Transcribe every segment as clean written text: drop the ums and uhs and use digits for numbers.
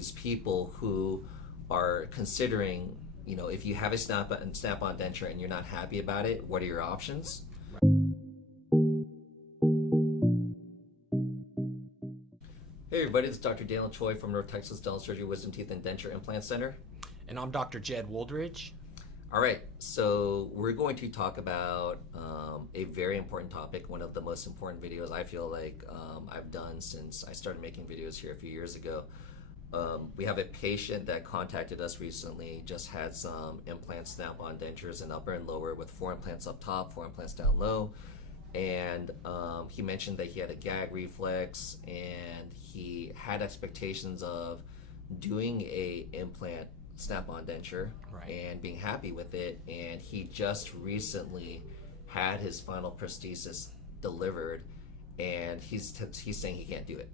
these people who are considering, if you have a snap-on denture and you're not happy about it, what are your options? Hey everybody, it's Dr. Daniel Choi from North Texas Dental Surgery, Wisdom Teeth and Denture Implant Center. And I'm Dr. Jed Woldridge. All right, so we're going to talk about a very important topic, one of the most important videos I feel like I've done since I started making videos here a few years ago. We have a patient that contacted us recently, just had some implant snap-on dentures in upper and lower with 4 implants up top, 4 implants down low. And he mentioned that he had a gag reflex and he had expectations of doing a implant snap-on denture and being happy with it, and he just recently had his final prosthesis delivered and he's saying he can't do it.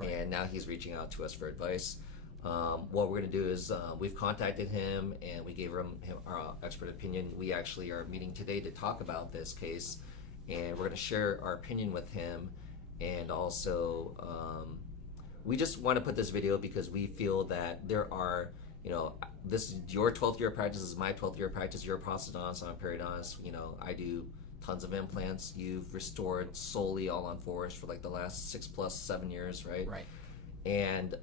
And now he's reaching out to us for advice. What we're going to do is we've contacted him and we gave him our expert opinion. We actually are meeting today to talk about this case, and we're going to share our opinion with him. And also we just want to put this video because we feel that there are, this is your 12th year of practice, this is my 12th year of practice. You're a prosthodontist, I'm a periodontist. I do tons of implants. You've restored solely all on fours for like the last 6+7 years, right? Right. And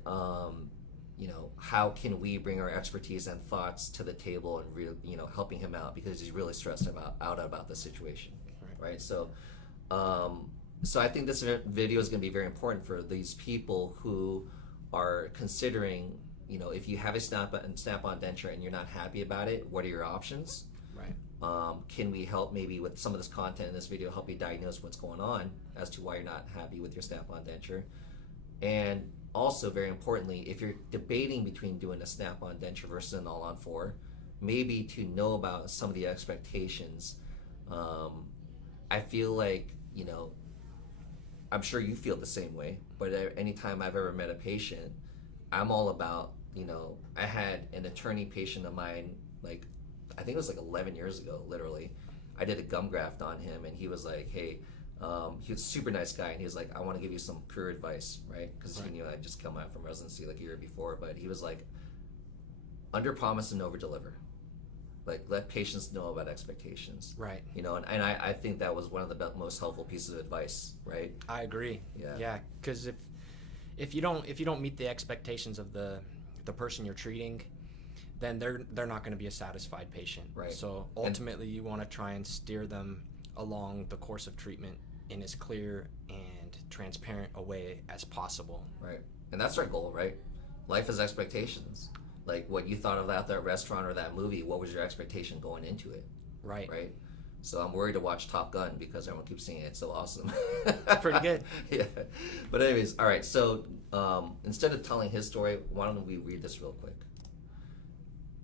how can we bring our expertise and thoughts to the table and helping him out because he's really stressed about the situation, right? So I think this video is going to be very important for these people who are considering, if you have a snap-on denture and you're not happy about it, what are your options? Right. Can we help maybe with some of this content in this video, help you diagnose what's going on as to why you're not happy with your snap-on denture? And also, very importantly, if you're debating between doing a snap-on denture versus an all-on-4, maybe to know about some of the expectations. I feel like, I'm sure you feel the same way, but anytime I've ever met a patient, I'm all about, I had an attorney patient of mine, like, I think it was like 11 years ago, literally. I did a gum graft on him, and he was like, hey, he was a super nice guy, and he was like, I want to give you some career advice, right? Because he knew I just come out from residency like a year before, but he was like, under promise and over deliver. Like, let patients know about expectations. Right. And I think that was one of the most helpful pieces of advice, right? I agree. Yeah, because if you don't meet the expectations of the person you're treating, then they're not going to be a satisfied patient. Right. So ultimately, you want to try and steer them along the course of treatment in as clear and transparent a way as possible. Right. And that's our goal, right? Life is expectations. Like what you thought of that restaurant or that movie, what was your expectation going into it? Right. Right. So I'm worried to watch Top Gun because everyone keeps saying it's so awesome. It's pretty good. Yeah. But anyways, all right. So instead of telling his story, why don't we read this real quick?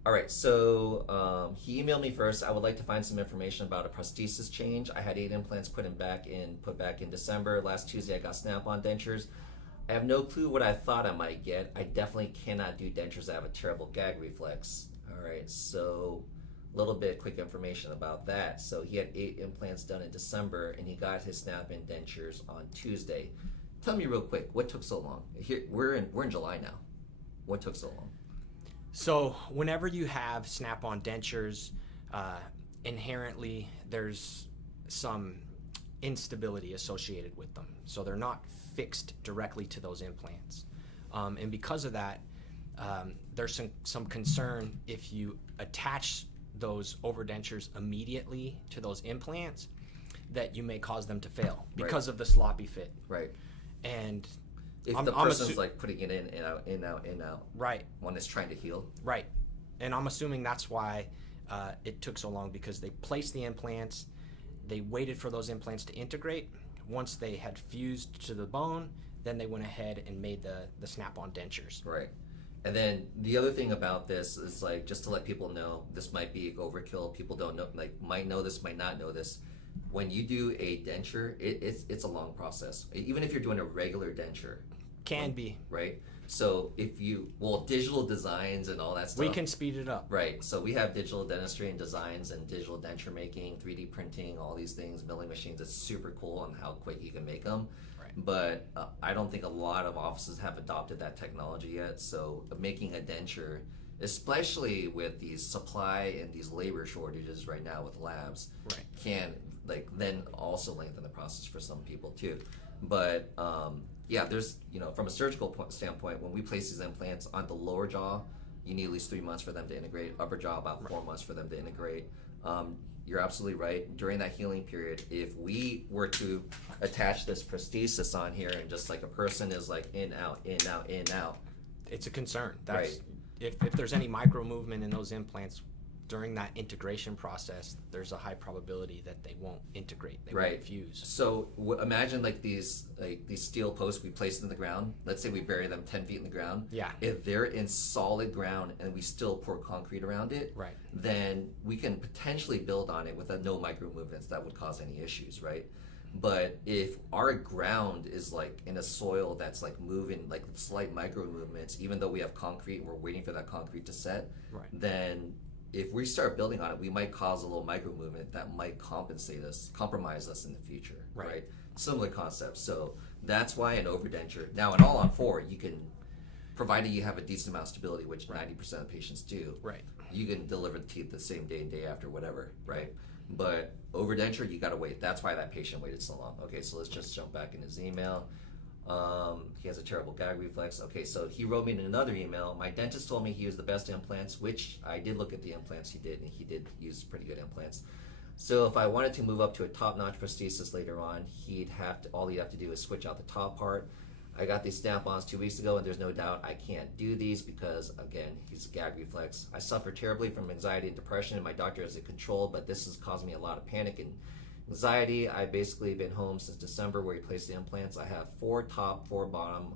All right, so he emailed me first. I would like to find some information about a prosthesis change. I had 8 implants put back in December. Last Tuesday, I got snap-on dentures. I have no clue what I thought I might get. I definitely cannot do dentures. I have a terrible gag reflex. All right, so a little bit quick information about that. So he had 8 implants done in December, and he got his snap-in dentures on Tuesday. Tell me real quick, what took so long? Here we're in July now. What took so long? So whenever you have snap-on dentures, inherently there's some instability associated with them. So they're not fixed directly to those implants. And because of that, there's some concern if you attach those overdentures immediately to those implants that you may cause them to fail because of the sloppy fit. Right. And if the person's like putting it in out. Right. When it's trying to heal. Right. And I'm assuming that's why it took so long, because they placed the implants, they waited for those implants to integrate. Once they had fused to the bone, then they went ahead and made the snap-on dentures. Right. And then the other thing about this is, like, just to let people know, this might be overkill. People don't know, like, might know this, might not know this. When you do a denture, it's a long process. Even if you're doing a regular denture. Can be. Right? So if you, digital designs and all that stuff. We can speed it up. Right. So we have digital dentistry and designs and digital denture making, 3D printing, all these things, milling machines. It's super cool on how quick you can make them. Right. but I don't think a lot of offices have adopted that technology yet. So making a denture, especially with these supply and these labor shortages right now with labs, Right. can like then also lengthen the process for some people too. But yeah, there's from a surgical standpoint, when we place these implants on the lower jaw, you need at least 3 months for them to integrate. Upper jaw, about 4 months for them to integrate. You're absolutely right. During that healing period, if we were to attach this prosthesis on here and just like a person is like in, out, in, out, in, out. It's a concern. That's, Right. If there's any micro movement in those implants during that integration process, there's a high probability that they won't integrate. They Right. won't fuse. So imagine like these steel posts we placed in the ground. Let's say we bury them 10 feet in the ground. Yeah. If they're in solid ground and we still pour concrete around it, Right. then we can potentially build on it with no micro movements that would cause any issues, right? But if our ground is like in a soil that's like moving, like slight micro movements, even though we have concrete and we're waiting for that concrete to set, Right. then if we start building on it, we might cause a little micro movement that might compromise us in the future, right? Similar concept. So that's why an overdenture. Now, an all-on-4, you can, provided you have a decent amount of stability, which 90% of patients do, Right. you can deliver the teeth the same day and day after, whatever, right? But overdenture, you got to wait. That's why that patient waited so long. Okay, so let's just jump back in his email. He has a terrible gag reflex. Okay, so he wrote me in another email. My dentist told me he used the best implants, which I did look at the implants he did, and he did use pretty good implants. So if I wanted to move up to a top-notch prosthesis later on, all he'd have to do is switch out the top part. I got these snap-ons 2 weeks ago, and there's no doubt I can't do these because, again, he's a gag reflex. I suffer terribly from anxiety and depression, and my doctor has it controlled, but this has caused me a lot of panic and anxiety. I've basically been home since December where he placed the implants. I have 4 top, 4 bottom.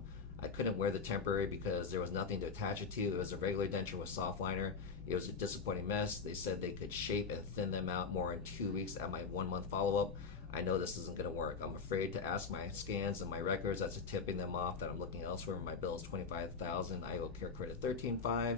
I couldn't wear the temporary because there was nothing to attach it to. It was a regular denture with soft liner. It was a disappointing mess. They said they could shape and thin them out more in 2 weeks at my 1-month follow-up. I know this isn't going to work. I'm afraid to ask my scans and my records as to tipping them off that I'm looking elsewhere. My bill is $25,000. I owe care credit $13,500.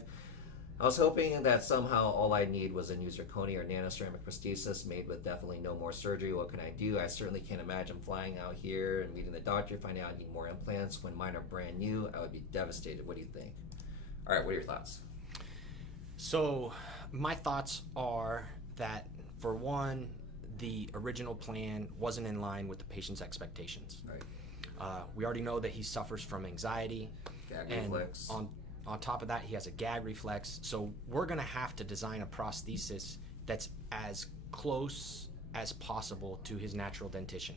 I was hoping that somehow all I need was a new zirconia or nanoceramic prosthesis made with definitely no more surgery. What can I do? I certainly can't imagine flying out here and meeting the doctor, finding out I need more implants when mine are brand new. I would be devastated. What do you think? All right, what are your thoughts? So my thoughts are that, for one, the original plan wasn't in line with the patient's expectations. Right. We already know that he suffers from anxiety. Gag and reflex. On top of that, he has a gag reflex. So we're going to have to design a prosthesis that's as close as possible to his natural dentition,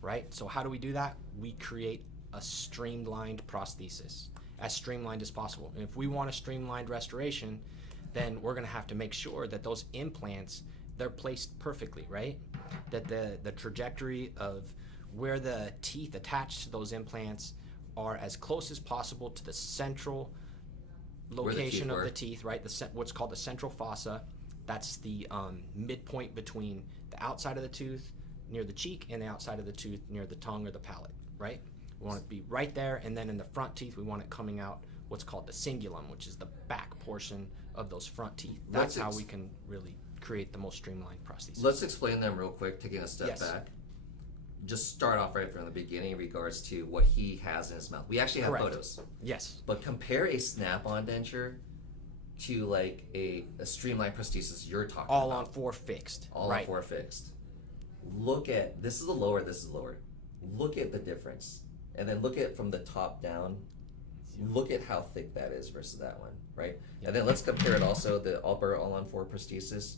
right? So how do we do that? We create a streamlined prosthesis, as streamlined as possible. And if we want a streamlined restoration, then we're going to have to make sure that those implants, they're placed perfectly, right? That the trajectory of where the teeth attach to those implants are as close as possible to the central location of the teeth, right? What's called the central fossa. That's the midpoint between the outside of the tooth near the cheek and the outside of the tooth near the tongue or the palate, right? We want it to be right there, and then in the front teeth, we want it coming out what's called the cingulum, which is the back portion of those front teeth. That's how we can really create the most streamlined prosthesis. Let's explain them real quick, taking a step Yes. back. Just start off right from the beginning in regards to what he has in his mouth. We actually have Correct. photos. Yes. But compare a snap-on denture to like a streamlined prosthesis you're talking All about. on 4 fixed. All right. on 4 fixed. Look at, this is the lower, this is lower. Look at the difference. And then look at from the top down. Look at how thick that is versus that one, right? Yeah. And then let's compare it also, the upper all-on-4 prosthesis.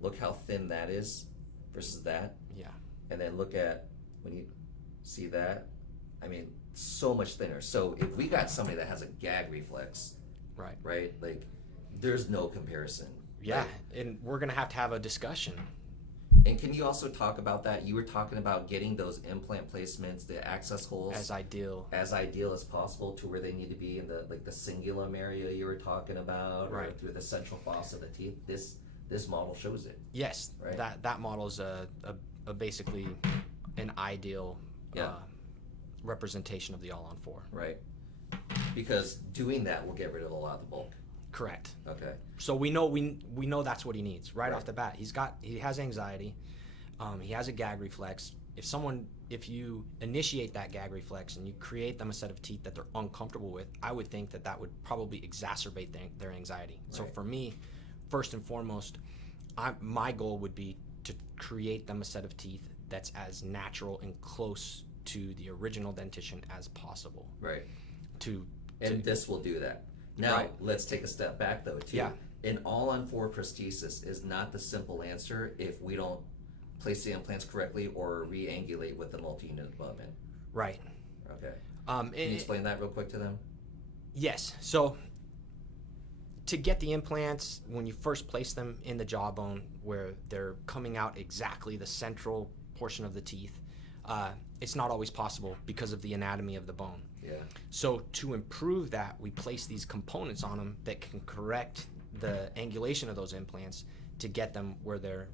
Look how thin that is versus that. Yeah. And then look at, when you see that, I mean, so much thinner. So if we got somebody that has a gag reflex, Right. like, there's no comparison. Yeah, Like, and we're going to have a discussion. and can you also talk about that? You were talking about getting those implant placements, the access holes, As ideal as possible to where they need to be in the cingulum area you were talking about, or Right. through the central fossa of the teeth. This model shows it. Yes, Right. that model is a basically an ideal Yeah. representation of the all-on-4. Right. Because doing that will get rid of a lot of the bulk. Correct. Okay. So we know that's what he needs right Right. off the bat. He has anxiety, he has a gag reflex. If someone if you initiate that gag reflex and you create them a set of teeth that they're uncomfortable with, I would think that that would probably exacerbate their anxiety. So Right. for me, first and foremost, my goal would be to create them a set of teeth that's as natural and close to the original dentition as possible. Right. To And this will do that. Now, Right. let's take a step back though, too. Yeah. An all-on-4 prosthesis is not the simple answer if we don't place the implants correctly or re-angulate with the multi-unit abutment. Right. Okay. Can Can you explain that real quick to them? Yes. So to get the implants, when you first place them in the jawbone where they're coming out exactly the central portion of the teeth, it's not always possible because of the anatomy of the bone. Yeah. So to improve that, we place these components on them that can correct the angulation of those implants to get them where they're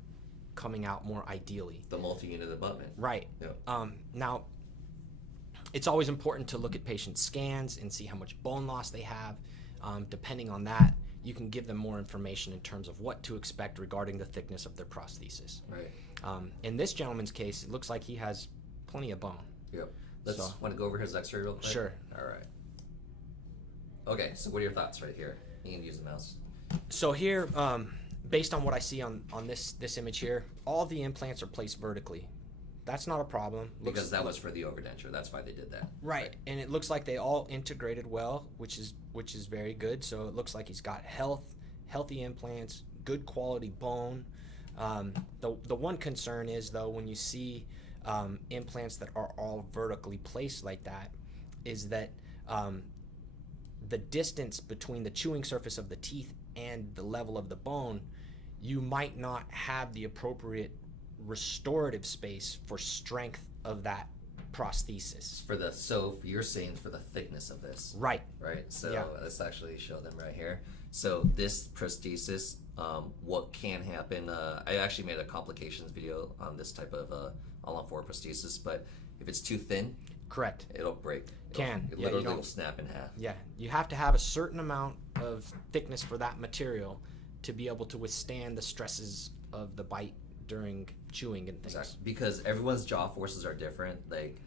coming out more ideally. The multi-unit abutment. Right. Yeah. Now, it's always important to look at patient scans and see how much bone loss they have. Depending on that, you can give them more information in terms of what to expect regarding the thickness of their prosthesis. Right. In this gentleman's case, it looks like he has plenty of bone. Yep. Let's So- want to go over his X-ray real quick. Sure. All right. Okay. So what are your thoughts right here? You can use the mouse. So here, based on what I see on this image here, all the implants are placed vertically. That's not a problem. Because that was for the overdenture. That's why they did that. Right, and it looks like they all integrated well, which is very good. So it looks like he's got healthy implants, good quality bone. The one concern is though, when you see implants that are all vertically placed like that, is that the distance between the chewing surface of the teeth and the level of the bone, you might not have the appropriate restorative space for strength of that prosthesis. So you're saying for the thickness of this. Right. Right. So Yeah. let's actually show them right here. So this prosthesis, what can happen? I actually made a complications video on this type of all-on-4 prosthesis, but if it's too thin, Correct. it'll break. It Yeah, you literally don't- will snap in half. Yeah, you have to have a certain amount of thickness for that material to be able to withstand the stresses of the bite during chewing and things. Exactly. Because everyone's jaw forces are different. Like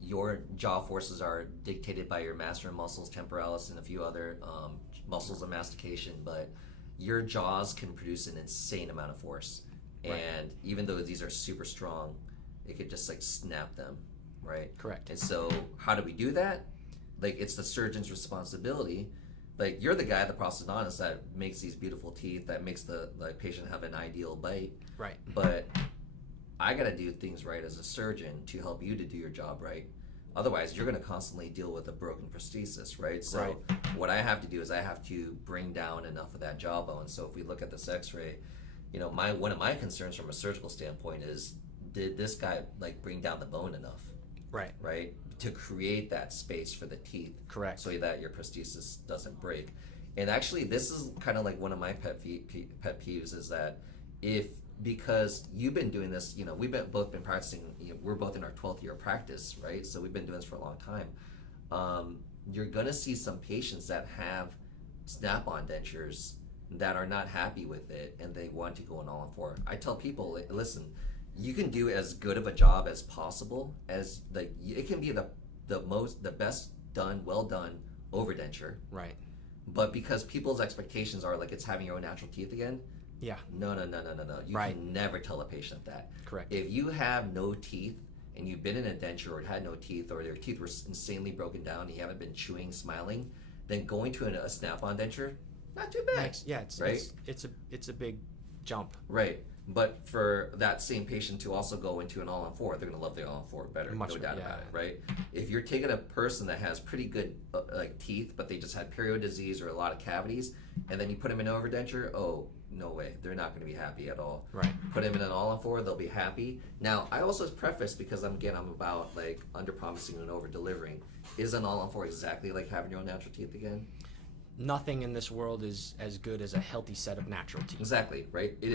your jaw forces are dictated by your masseter muscles, temporalis, and a few other muscles of mastication. But your jaws can produce an insane amount of force, Right. and even though these are super strong, it could just like snap them, right? Correct. And so, how do we do that? Like, it's the surgeon's responsibility. Like, you're the guy, the prosthodontist, that makes these beautiful teeth, that makes the patient have an ideal bite. Right. But I got to do things right as a surgeon to help you to do your job right. Otherwise, you're going to constantly deal with a broken prosthesis, right? So Right. what I have to do is I have to bring down enough of that jawbone. So if we look at this X-ray, you know, one of my concerns from a surgical standpoint is, did this guy like bring down the bone enough, Right. right, to create that space for the teeth? Correct. So that your prosthesis doesn't break. And actually, this is kind of like one of my pet peeves is that because you've been doing this, you know, both been practicing, you know, we're both in our 12th year of practice, right? So we've been doing this for a long time. You're gonna see some patients that have snap-on dentures that are not happy with it and they want to go an all-on-4. I tell people, listen, you can do as good of a job as possible as it can be the best done, well done overdenture. Right. But because people's expectations are like it's having your own natural teeth again, Yeah. no. You Right. can never tell a patient that. Correct. If you have no teeth and you've been in a denture or had no teeth or your teeth were insanely broken down and you haven't been chewing, smiling, then going to a snap-on denture, not too bad. Right? It's a big jump. Right. But for that same patient to also go into an all-on-4, they're going to love the all-on-4 better. Much no more, doubt yeah. about it, right? If you're taking a person that has pretty good teeth, but they just had period disease or a lot of cavities, and then you put them in overdenture, oh, no way. They're not going to be happy at all. Right. Put them in an all-on-4, they'll be happy. Now, I also preface, because I'm about like under-promising and over-delivering. Is an all-on-4 exactly like having your own natural teeth again? Nothing in this world is as good as a healthy set of natural teeth. Exactly, right? It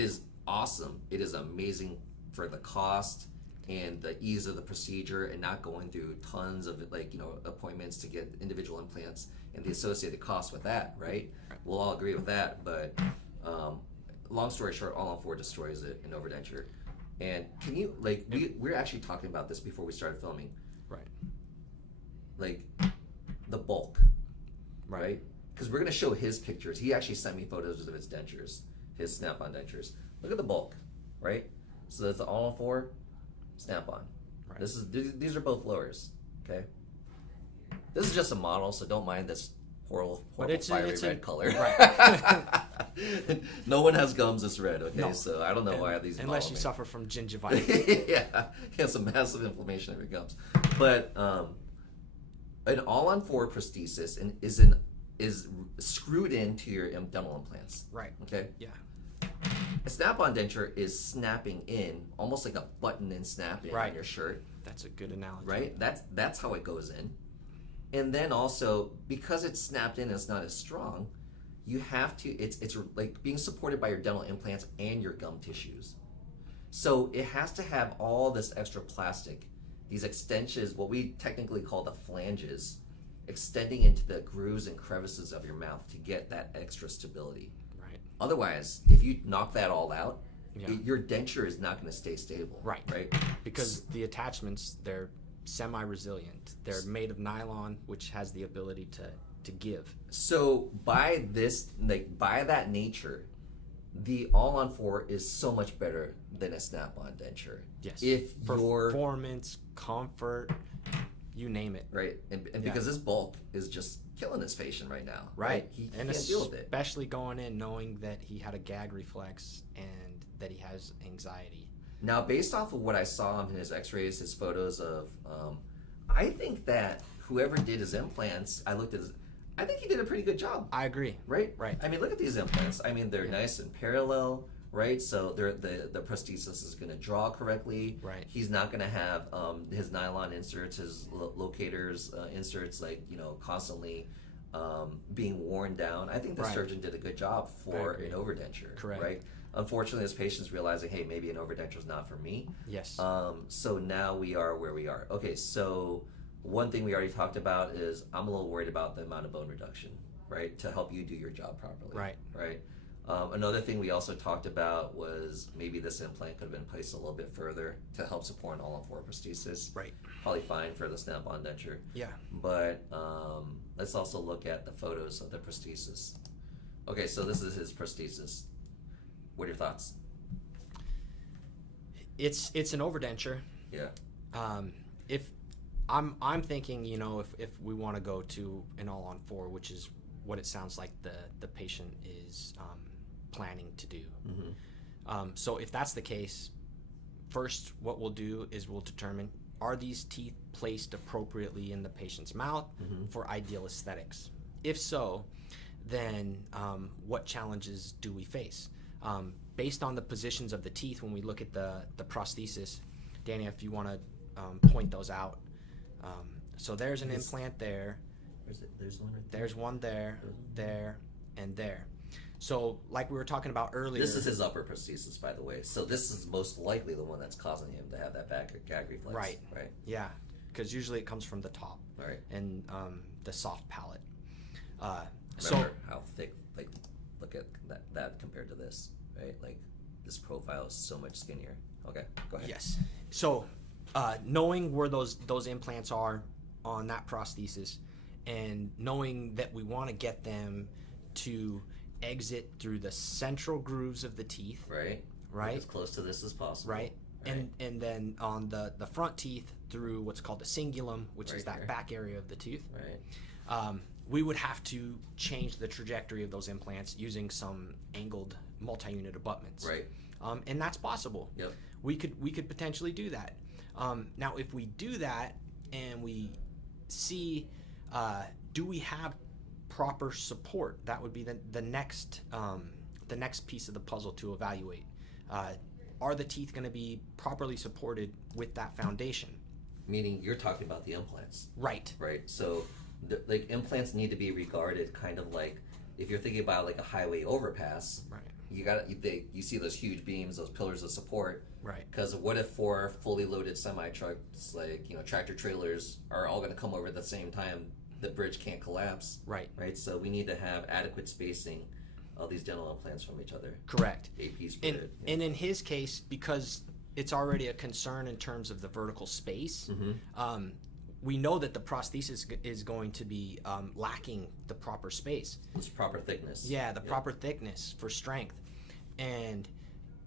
is awesome. It is amazing for the cost and the ease of the procedure and not going through tons of appointments to get individual implants and the associated costs with that, right? We'll all agree with that, but long story short, all-on-4 destroys it in overdenture. And can you like we're actually talking about this before we started filming, Right. like the bulk, right? Because we're gonna show his pictures. He actually sent me photos of his dentures, his snap-on dentures. Look at the bulk, right? So that's the all-on-4 snap-on. Right. These are both lowers, okay? This is just a model, so don't mind this horrible fiery red color. Right. No one has gums that's red, okay? No. So I don't know why these Unless model you made. suffer from gingivitis. Yeah, he has some massive inflammation of your gums. But an all-on-4 prosthesis is screwed into your dental implants. Right. Okay. Yeah. A snap-on denture is snapping in, almost like a button-in snap-in Right. on your shirt. That's a good analogy. Right. That's how it goes in. And then also because it's snapped in, and it's not as strong. You have to. It's like being supported by your dental implants and your gum tissues. So it has to have all this extra plastic, these extensions, what we technically call the flanges, extending into the grooves and crevices of your mouth to get that extra stability. Right. Otherwise, if you knock that all out, Yeah. your denture is not going to stay stable. Right. Right. Because the attachments, they're semi-resilient. They're made of nylon, which has the ability to give. So by that nature, the all-on-4 is so much better than a snap-on denture. Yes. If your Performance, comfort, you name it. right, and because this bulk is just killing this patient right now. Right. He And can't deal with it. especially going in knowing that he had a gag reflex and that he has anxiety. Now, based off of what I saw in his X-rays, his photos of, I think that whoever did his implants, I think he did a pretty good job. I agree. Right? Right. I mean, look at these implants. I mean, they're nice and parallel, right? So the prosthesis is going to draw correctly. Right. He's not going to have his nylon inserts, his locators inserts, constantly being worn down. I think the Right. surgeon did a good job for agree. an overdenture. Correct. Right. Unfortunately, this patient's realizing, hey, maybe an overdenture is not for me. Yes. So now we are where we are. Okay, so one thing we already talked about is I'm a little worried about the amount of bone reduction, right, to help you do your job properly. Right. Right. Another thing we also talked about was maybe this implant could have been placed a little bit further to help support an all-on-4 prosthesis. Right. Probably fine for the snap-on denture. Yeah. But let's also look at the photos of the prosthesis. Okay, so this is his prosthesis. What are your thoughts? It's an overdenture. Yeah. If I'm thinking, if we want to go to an all-on-4, which is what it sounds like the patient is planning to do. Mm-hmm. So if that's the case, first what we'll do is we'll determine, are these teeth placed appropriately in the patient's mouth for ideal aesthetics? If so, then what challenges do we face? Based on the positions of the teeth when we look at the prosthesis, Danny, if you want to point those out. So there's an implant there. There's one right there. There's one there, there, and there. So like we were talking about earlier. This is his upper prosthesis, by the way. So this is most likely the one that's causing him to have that gag reflex. Right. Right. Yeah, because usually it comes from the top. Right. And the soft palate. Remember how thick, look at that compared to this, right? Like, this profile is so much skinnier. Okay, go ahead. Yes. So knowing where those implants are on that prosthesis and knowing that we want to get them to exit through the central grooves of the teeth. Right. Right. As close to this as possible. Right. And then on the front teeth through what's called the cingulum, which is that here. back area of the tooth. Right. We would have to change the trajectory of those implants using some angled multi-unit abutments. Right. And that's possible. Yep. We could potentially do that. Now, if we do that and we see, do we have proper support? That would be the next piece of the puzzle to evaluate. Are the teeth going to be properly supported with that foundation? Meaning you're talking about the implants. Right. Right. So, implants need to be regarded kind of like, if you're thinking about like a highway overpass. Right. You see those huge beams, those pillars of support. Right. Because what if 4 fully loaded semi trucks, tractor trailers, are all going to come over at the same time? The bridge can't collapse. Right. Right. So we need to have adequate spacing of these dental implants from each other. Correct. 8 piece And grid. in his case, because it's already a concern in terms of the vertical space. Mm-hmm. We know that the prosthesis is going to be lacking the proper space. It's proper thickness. Yeah, the proper thickness for strength. And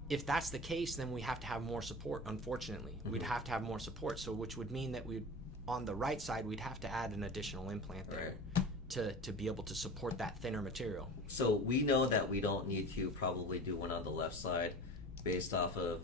if that's the case, then we have to have more support, unfortunately. Mm-hmm. We'd have to have more support, so which would mean that on the right side, we'd have to add an additional implant there to be able to support that thinner material. So we know that we don't need to probably do one on the left side based off of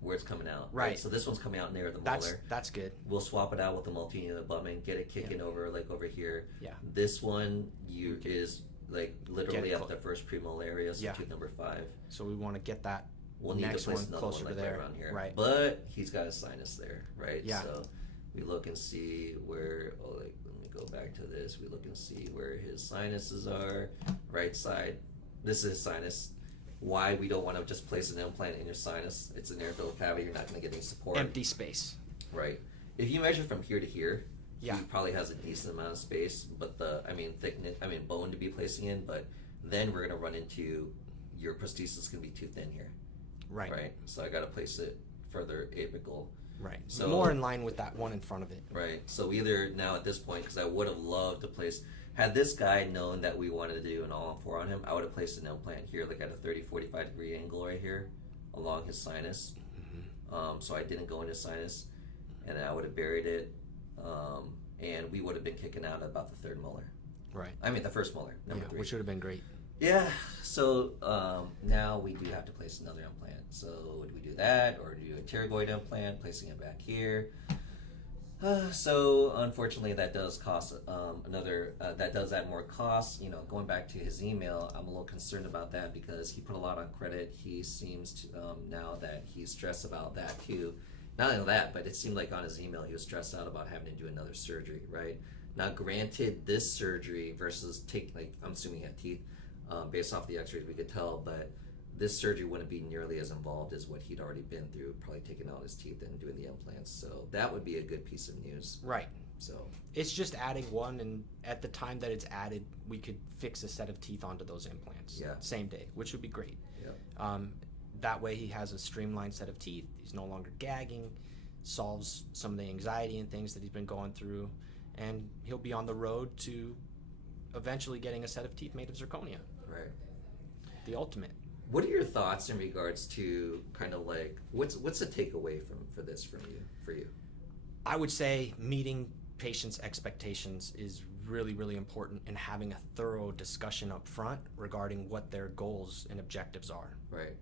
where it's coming out. Right. So this one's coming out near the molar. That's good. We'll swap it out with the multi-unit abutment, get it kicking over like over here. Yeah. This one is like literally at the first premolar area, so Yeah. tooth number 5. So we want to get that We'll need next to place one another closer one like to there. right around here. Right. But he's got a sinus there, right? Yeah. So we look and see where, let me go back to this. We look and see where his sinuses are. Right side. This is his sinus. Why we don't want to just place an implant in your sinus. It's an air-filled cavity. You're not going to get any support. empty space. Right. If you measure from here to here, Yeah. he probably has a decent amount of space, but thickness, bone to be placing in, but then we're going to run into your prosthesis going to be too thin here. Right. Right. So I got to place it further apical. Right. So more in line with that one in front of it. Right. So either now at this point, because I would have loved to place, had this guy known that we wanted to do an all-on-4 on him, I would have placed an implant here, like at a 30, 45 degree angle right here along his sinus. Mm-hmm. So I didn't go into sinus, and I would have buried it, and we would have been kicking out about the third molar. Right. The first molar, number 3. Which would have been great. Yeah. So now we do have to place another implant. So do we do that, or do a pterygoid implant, placing it back here? So unfortunately, that does cost that does add more costs. Going back to his email, I'm a little concerned about that because he put a lot on credit. He seems to now that he's stressed about that too. Not only that, but it seemed like on his email he was stressed out about having to do another surgery. Right now, granted, this surgery versus I'm assuming he had teeth. Based off the x-rays we could tell, but this surgery wouldn't be nearly as involved as what he'd already been through, probably taking out his teeth and doing the implants. So that would be a good piece of news. Right. So it's just adding one, and at the time that it's added, we could fix a set of teeth onto those implants. Yeah. Same day, which would be great. Yeah. That way he has a streamlined set of teeth. He's no longer gagging, solves some of the anxiety and things that he's been going through, and he'll be on the road to eventually getting a set of teeth made of zirconia. Right. The ultimate. What are your thoughts in regards to kind of like what's the takeaway for you? I would say meeting patients' expectations is really, really important, and having a thorough discussion up front regarding what their goals and objectives are. Right.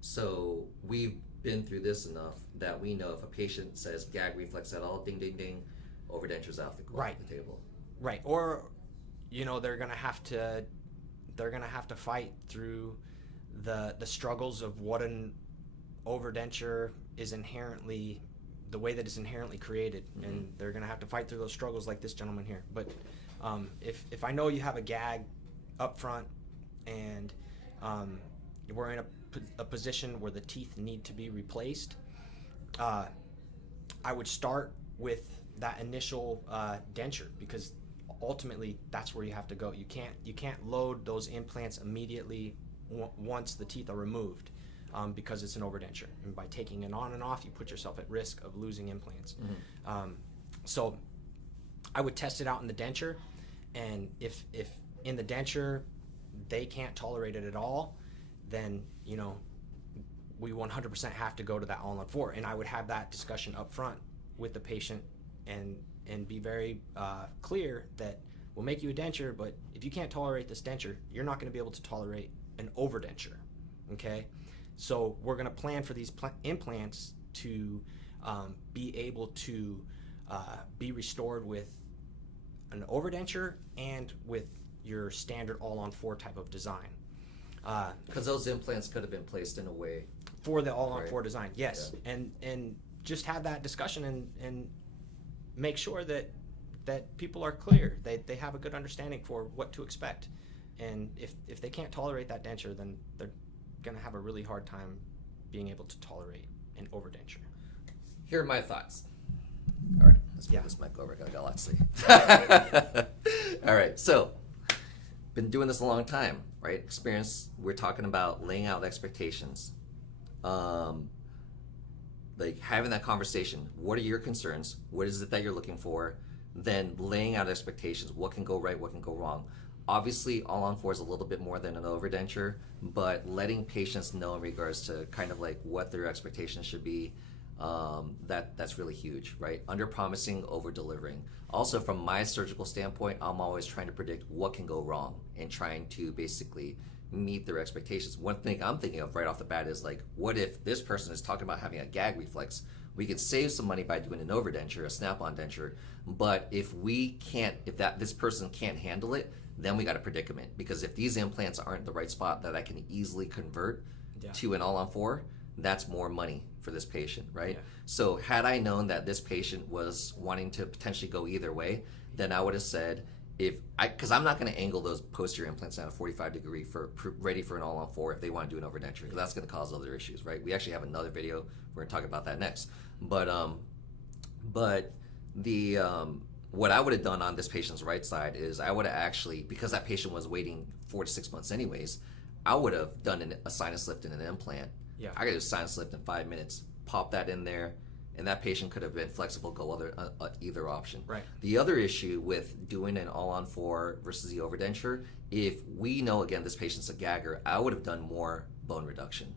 So we've been through this enough that we know if a patient says gag reflex at all, ding ding ding, overdenture's off the table. Right. Or they're gonna have to fight through the struggles of what an overdenture is inherently, the way that it's inherently created, Mm-hmm. and they're gonna have to fight through those struggles like this gentleman here. But if I know you have a gag up front, and we're in a position where the teeth need to be replaced, I would start with that initial denture, because ultimately that's where you have to go. You can't load those implants immediately once the teeth are removed, because it's an overdenture, and by taking it on and off, you put yourself at risk of losing implants. Mm-hmm. So I would test it out in the denture, and if in the denture they can't tolerate it at all, then we 100% have to go to that all-on-4, and I would have that discussion up front with the patient, and be very clear that we'll make you a denture, but if you can't tolerate this denture, you're not going to be able to tolerate an overdenture. Okay, so we're going to plan for these implants to be able to be restored with an overdenture and with your standard all-on-4 type of design. Because those implants could have been placed in a way for the all-on-4 right. design, yes. Yeah. And just have that discussion and make sure that people are clear. They have a good understanding for what to expect. And if they can't tolerate that denture, then they're going to have a really hard time being able to tolerate an overdenture. Here are my thoughts. All right, let's move this mic over. I got a lot to say. All right, so been doing this a long time, right? Experience. We're talking about laying out expectations. um, like having that conversation. What are your concerns? What is it that you're looking for? Then laying out expectations. What can go right? What can go wrong? Obviously, all on four is a little bit more than an overdenture, but letting patients know in regards to kind of like what their expectations should be, that's really huge, right? Under promising, over delivering. Also, from my surgical standpoint, I'm always trying to predict what can go wrong and trying to basically meet their expectations. One thing I'm thinking of right off the bat is like, what if this person is talking about having a gag reflex? We could save some money by doing an overdenture, a snap-on denture, but if this person can't handle it, then we got a predicament, because if these implants aren't the right spot that I can easily convert to an all-on-4, that's more money for this patient, right? Yeah. So had I known that this patient was wanting to potentially go either way, then I would have said, because I'm not going to angle those posterior implants at a 45 degree ready for an all-on-4 if they want to do an overdenture, because that's going to cause other issues, right? We actually have another video, we're going to talk about that next. But the what I would have done on this patient's right side is I would have actually, because that patient was waiting 4 to 6 months anyways, I would have done a sinus lift and an implant. Yeah. I could do a sinus lift in 5 minutes, pop that in there, and that patient could have been flexible, go either option. Right. The other issue with doing an all-on-4 versus the overdenture, if we know, again, this patient's a gagger, I would have done more bone reduction,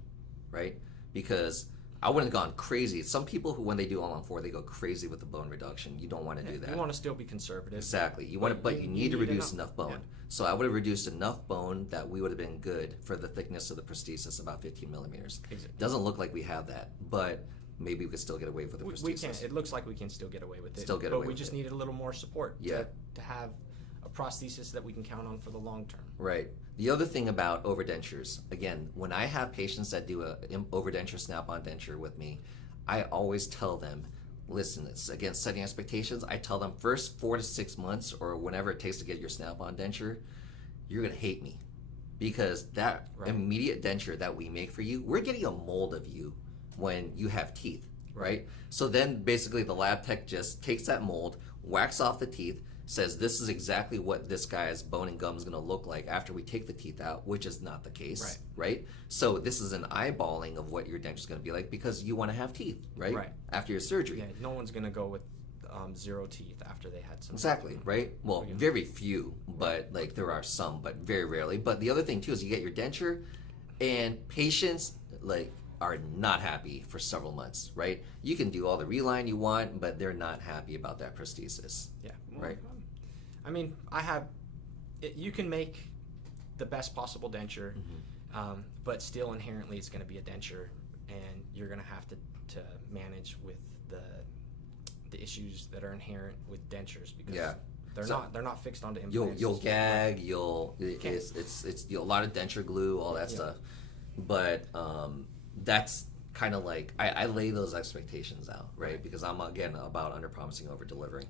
right? Because I wouldn't have gone crazy. Some people who, when they do all-on-4, they go crazy with the bone reduction. You don't want to do that. You want to still be conservative. Exactly. You need to reduce enough bone. Yeah. So I would have reduced enough bone that we would have been good for the thickness of the prosthesis, about 15 millimeters. Exactly. Doesn't look like we have that, but maybe we could still get away with the prosthesis. We can. It looks like we can still get away with it. But we just needed a little more support to have a prosthesis that we can count on for the long term. Right. The other thing about overdentures, again, when I have patients that do an overdenture, snap-on denture with me, I always tell them, listen, it's again setting expectations. I tell them first 4 to 6 months or whenever it takes to get your snap-on denture, you're going to hate me, because that immediate denture that we make for you, we're getting a mold of you when you have teeth, right? So then basically the lab tech just takes that mold, whacks off the teeth, says this is exactly what this guy's bone and gum is going to look like after we take the teeth out, which is not the case, right? So this is an eyeballing of what your denture is going to be like, because you want to have teeth, right? After your surgery. Yeah, no one's going to go with 0 teeth after they had some. Exactly, right? Well, very few, but like there are some, but very rarely. But the other thing too is you get your denture, and patients like are not happy for several months, right? You can do all the reline you want, but they're not happy about that prosthesis. Yeah. Well, right. I mean, you can make the best possible denture, but still inherently it's going to be a denture, and you're going to have to manage with the issues that are inherent with dentures, because they're not fixed onto implants. You'll gag, it's a lot of denture glue, all that stuff, but that's kind of like I lay those expectations out, right? Because I'm again about under promising, over delivering.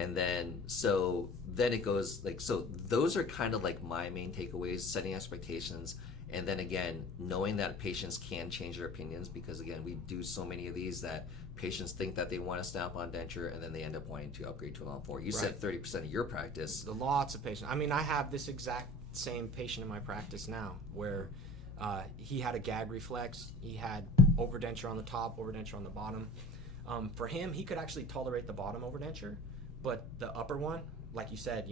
And then it goes like, so those are kind of like my main takeaways: setting expectations, and then again knowing that patients can change their opinions, because again we do so many of these that patients think that they want a snap-on denture and then they end up wanting to upgrade to an all-on-4. You said 30% of your practice. Lots of patients. I mean, I have this exact same patient in my practice now where he had a gag reflex. He had overdenture on the top, overdenture on the bottom. For him, he could actually tolerate the bottom overdenture, but the upper one, like you said,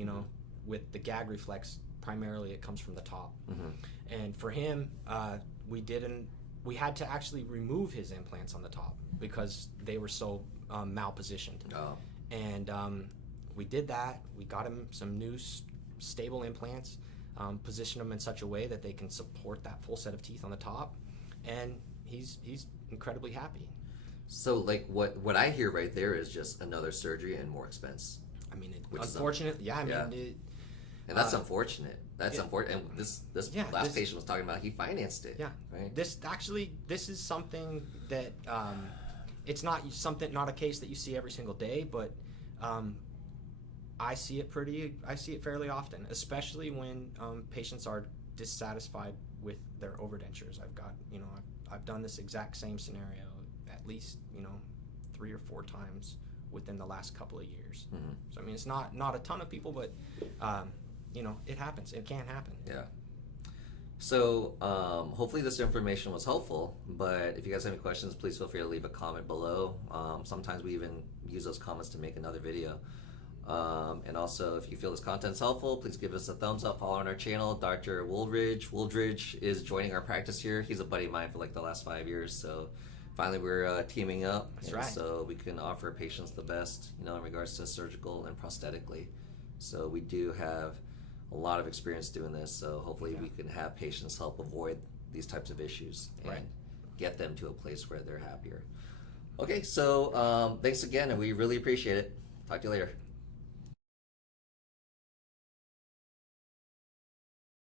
with the gag reflex, primarily it comes from the top. And for him, we had to actually remove his implants on the top because they were so malpositioned. And we did that. We got him some new stable implants, positioned them in such a way that they can support that full set of teeth on the top, and he's incredibly happy. So like what I hear right there is just another surgery and more expense. I mean, unfortunate. And that's unfortunate. That's unfortunate. And this last patient was talking about he financed it. Yeah. Right. This is something that it's not a case that you see every single day, but I see it fairly often, especially when patients are dissatisfied with their overdentures. I've done this exact same scenario at least 3 or 4 times within the last couple of years. So I mean, it's not a ton of people, but it happens. It can happen. So hopefully this information was helpful, but if you guys have any questions, please feel free to leave a comment below. Sometimes we even use those comments to make another video. And also, if you feel this content is helpful, please give us a thumbs up, follow on our channel. Dr. Wooldridge. Wooldridge is joining our practice here. He's a buddy of mine for like the last 5 years, so finally we're teaming up. That's right. So we can offer patients the best, in regards to surgical and prosthetically. So we do have a lot of experience doing this, so hopefully we can have patients help avoid these types of issues and get them to a place where they're happier. Okay, so thanks again, and we really appreciate it. Talk to you later.